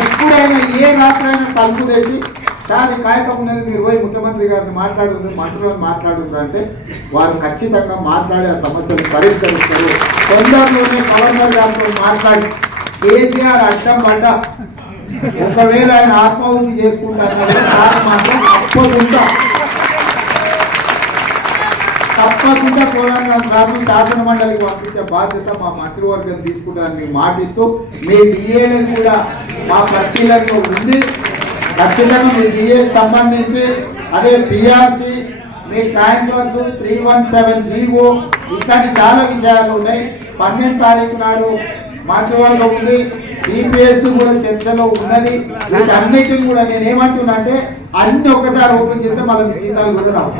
ఎప్పుడైనా ఏ రాత్రైనా తలుపు తెచ్చి సార్ ఈ కార్యక్రమం ఉన్నది మీరు పోయి ముఖ్యమంత్రి గారిని మాట్లాడుతుంది అంటే వారు ఖచ్చితంగా మాట్లాడే ఆ సమస్యలు పరిష్కరిస్తారు. తొందరలోనే గవర్నర్ గారితో మాట్లాడి కేసీఆర్ అడ్డం పడ్డ ఒకవేళ ఆయన ఆత్మాహుతి చేసుకుంటారు సార్ మాత్రం తప్పకుండా కోదండరాం సార్ను శాసన మండలికి పంపించే బాధ్యత మా మంత్రివర్గం తీసుకుంటారని మేము మాటిస్తూ మీ డిఏలను కూడా మా పరిశీలనలో ఉంది. ఖచ్చితంగా మీ డిఏకి సంబంధించి అదే పిఆర్సి మీ ట్రాన్స్ఫర్స్ 317 జీవో ఇట్లాంటి చాలా విషయాలు ఉన్నాయి. 12 తారీఖు నాడు మంత్రివర్గం ఉంది, సిపిఎస్ కూడా చర్చలో ఉన్నది. వీటన్నిటిని కూడా నేను ఏమంటున్నా అంటే అన్ని ఒక్కసారి ఓపెన్ చేస్తే మళ్ళీ మీ జీతాలు కూడా రావు.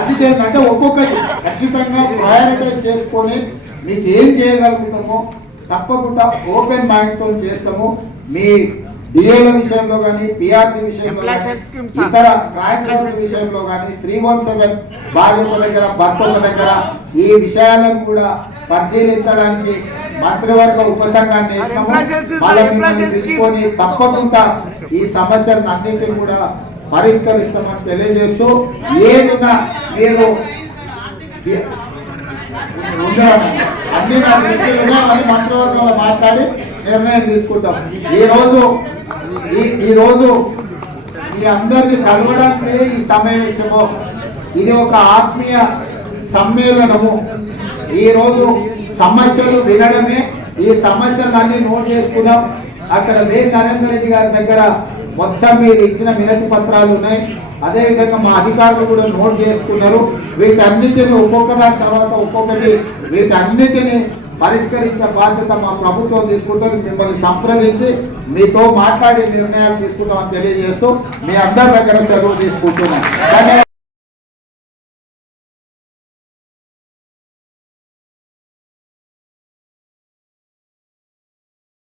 అది అంటే ఒక్కొక్కటి ఖచ్చితంగా ప్రయారిటైజ్ చేసుకొని మీకు ఏం చేయగలుగుతామో తప్పకుండా ఓపెన్ మైండ్తో చేస్తాము. మీ డిఏల విషయంలో కానీ పిఆర్సీ విషయంలో కానీ ఇతర ట్రాన్స్ఫర్స్ విషయంలో కానీ 317 భార్య ఒక దగ్గర భర్త ఒక దగ్గర ఈ విషయాలను కూడా పరిశీలించడానికి మంత్రివర్గ ఉపసంఘాన్ని వేసినాము. మళ్ళీ మిమ్మల్ని తీసుకొని తప్పకుండా ఈ సమస్యలను అన్నింటినీ కూడా పరిష్కరిస్తామని తెలియజేస్తూ ఏదైనా మీరు అన్ని నా దృష్టిలోనే మళ్ళీ మంత్రివర్గంలో మాట్లాడి నిర్ణయం తీసుకుంటాం. ఈరోజు మీ అందరినీ కలవడానికి ఈ సమావేశము ఇది ఒక ఆత్మీయ సమ్మేళనము. ఈరోజు సమస్యలు వినడమే, ఈ సమస్యలన్నీ నోట్ చేసుకున్నాం. అక్కడ వేరు నరేందర్ రెడ్డి గారి దగ్గర మొత్తం మీరు ఇచ్చిన వినతి పత్రాలు ఉన్నాయి. అదేవిధంగా మా అధికారులు కూడా నోట్ చేసుకున్నారు. వీటన్నిటిని ఒక్కొక్కదాని తర్వాత ఒక్కొక్కటి వీటన్నిటిని పరిష్కరించే బాధ్యత మా ప్రభుత్వం తీసుకుంటుంది. మిమ్మల్ని సంప్రదించి మీతో మాట్లాడి నిర్ణయాలు తీసుకుంటామని తెలియజేస్తూ మీ అందరి దగ్గర సెలవు తీసుకుంటున్నాం.